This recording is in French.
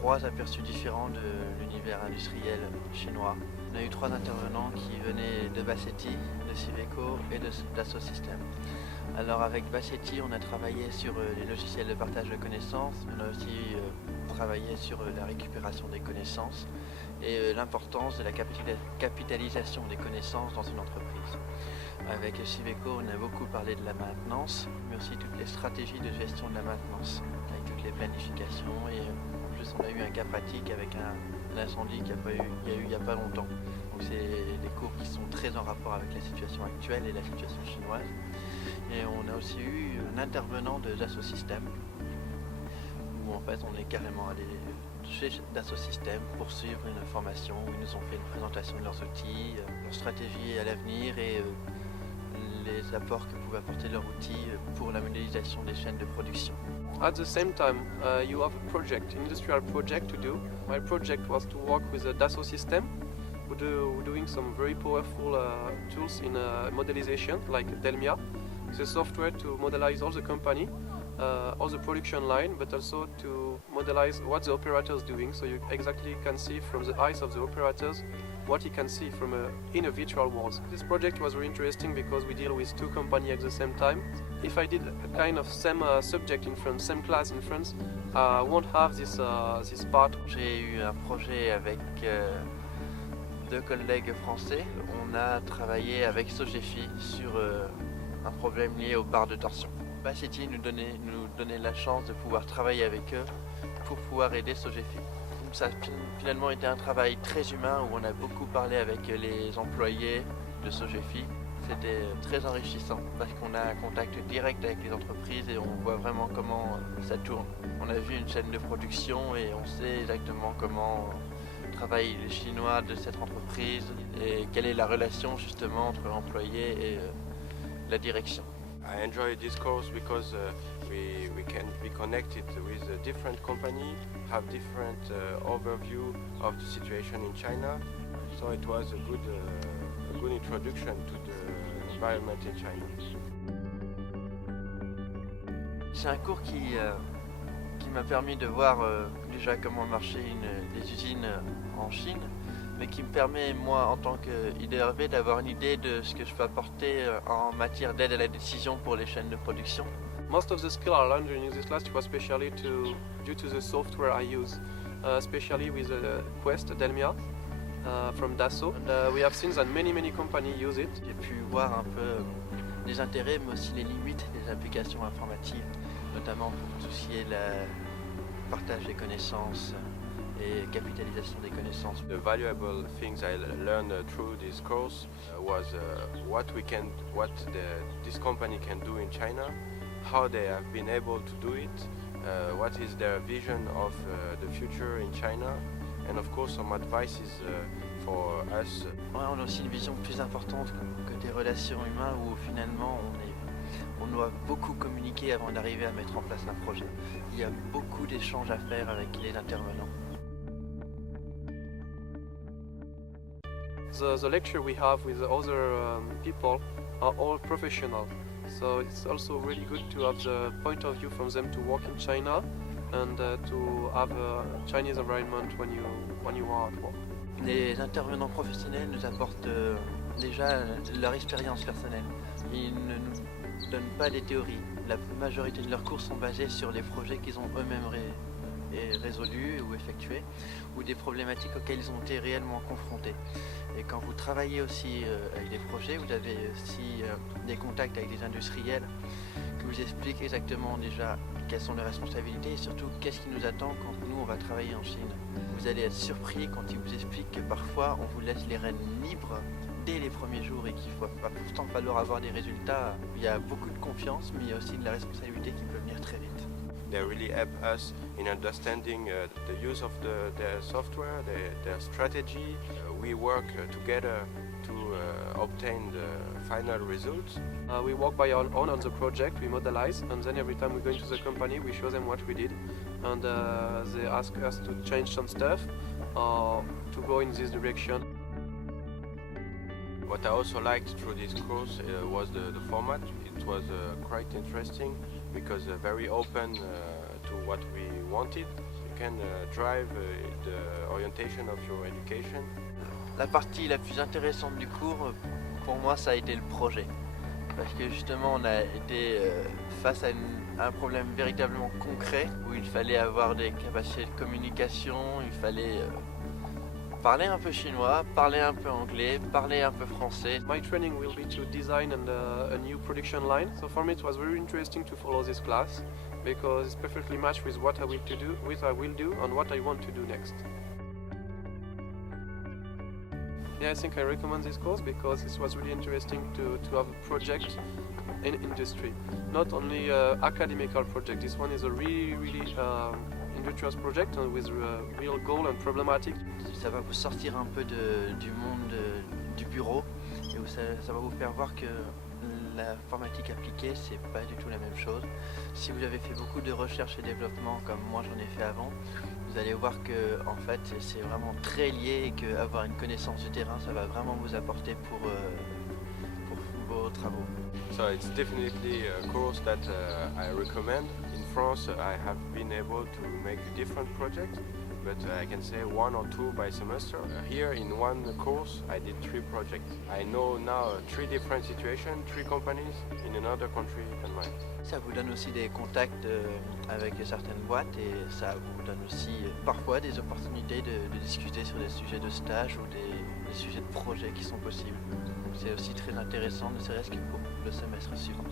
3 aperçus différents de l'univers industriel chinois. On a eu 3 intervenants qui venaient de Bassetti, de Civeco et d'Asso Systems. Alors avec Bassetti, on a travaillé sur les logiciels de partage de connaissances, on a aussi travaillé sur la récupération des connaissances et l'importance de la capitalisation des connaissances dans une entreprise. Avec Civeco, on a beaucoup parlé de la maintenance, mais aussi toutes les stratégies de gestion de la maintenance, avec toutes les planifications. Et en plus, on a eu un cas pratique avec un incendie qu'il y a eu il n'y a pas longtemps. Donc c'est des cours qui sont très en rapport avec la situation actuelle et la situation chinoise. Et on a aussi eu un intervenant de Dassault Systèmes, où en fait on est carrément allé chez Dassault Systèmes pour suivre une formation où ils nous ont fait une présentation de leurs outils, leur stratégie à l'avenir et les apports que pouvaient apporter leurs outils pour la modélisation des chaînes de production. At the same time, you have a project, industrial project to do. My project was to work with a Dassault system. We're doing some very powerful tools in modelization, like Delmia. It's a software to modelize all the company, all the production line, but also to modelize what the operator is doing, so you exactly can see from the eyes of the operators what he can see from in a virtual world. This project was very interesting because we deal with 2 companies at the same time. If I did a kind of same subject in France, same class in France, I won't have this part. J'ai eu un projet avec 2 collègues français. On a travaillé avec Sogefi sur un problème lié aux barres de torsion. Bassetti nous donnait la chance de pouvoir travailler avec eux pour pouvoir aider Sogefi. Ça a finalement été un travail très humain où on a beaucoup parlé avec les employés de Sogefi. C'était très enrichissant parce qu'on a un contact direct avec les entreprises et on voit vraiment comment ça tourne. On a vu une chaîne de production et on sait exactement comment travaillent les Chinois de cette entreprise et quelle est la relation justement entre l'employé et la direction. I enjoy this course because we can be connected with a different company, have different overview of the situation in China. So it was a good introduction to the environment in China. C'est un cours qui m'a permis de voir déjà comment marchaient les usines en Chine, mais qui me permet, moi, en tant qu'IDRV, d'avoir une idée de ce que je peux apporter en matière d'aide à la décision pour les chaînes de production. Most of the skills I learned during this class was especially due to the software I use, especially with Quest Delmia from Dassault. And we have seen that many companies use it. J'ai pu voir un peu les intérêts, mais aussi les limites des applications informatives, notamment pour tout ce qui est le partage des connaissances et capitalisation des connaissances. The valuable things I learned through this course was what this company can do in China, how they have been able to do it, what is their vision of the future in China, and of course some advices for us. Ouais, on a aussi une vision plus importante côté relations humaines où finalement on doit beaucoup communiquer avant d'arriver à mettre en place un projet. Il y a beaucoup d'échanges à faire avec les intervenants. The lecture we have with the other people are all professional, so it's also really good to have the point of view from them to work in China and to have a Chinese environment when you are at work. Les intervenants professionnels nous apportent déjà leur expérience personnelle. Ils ne nous donnent pas des théories. La majorité de leurs cours sont basés sur les projets qu'ils ont eux-mêmes résolus ou effectués, ou des problématiques auxquelles ils ont été réellement confrontés. Et quand vous travaillez aussi avec des projets, vous avez aussi des contacts avec des industriels qui vous expliquent exactement déjà quelles sont leurs responsabilités et surtout qu'est-ce qui nous attend quand nous on va travailler en Chine. Vous allez être surpris quand ils vous expliquent que parfois on vous laisse les rênes libres dès les premiers jours et qu'il va pourtant falloir avoir des résultats. Il y a beaucoup de confiance, mais il y a aussi de la responsabilité qui peut venir très vite. They really help us in understanding the use of their software, their strategy. We work together to obtain the final results. We work by our own on the project, we modelize, and then every time we go into the company we show them what we did, and they ask us to change some stuff or to go in this direction. What I also liked through this course was the format. It was quite interesting because very open to what we wanted. can drive the orientation of your education. La partie la plus intéressante du cours, pour moi, ça a été le projet. Parce que justement, on a été face à un problème véritablement concret où il fallait avoir des capacités de communication, il fallait parler un peu chinois, parler un peu anglais, parler un peu français. My training will be to design a new production line. So for me it was very interesting to follow this class because it's perfectly matched with what I will do and what I want to do next. Yeah, I think I recommend this course because it was really interesting to have a project in industry. Not only academical project, this one is a really industrial project with a real goal and problematic. Ça va vous sortir un peu du monde du bureau et ça va vous faire voir que l'informatique appliquée, c'est pas du tout la même chose. Si vous avez fait beaucoup de recherche et développement comme moi j'en ai fait avant, vous allez voir que en fait c'est vraiment très lié et qu'avoir une connaissance du terrain, ça va vraiment vous apporter pour vos travaux. So it's definitely a course that I recommend. In France, I have been able to make different projects, but I can say 1 or 2 by semester. Here in one course, I did 3 projects. I know now 3 different situations, 3 companies in another country than mine. Ça vous donne aussi des contacts avec certaines boîtes et ça vous donne aussi parfois des opportunités de discuter sur des sujets de stage ou des sujets de projet qui sont possibles. C'est aussi très intéressant, ne serait-ce que pour le semestre suivant.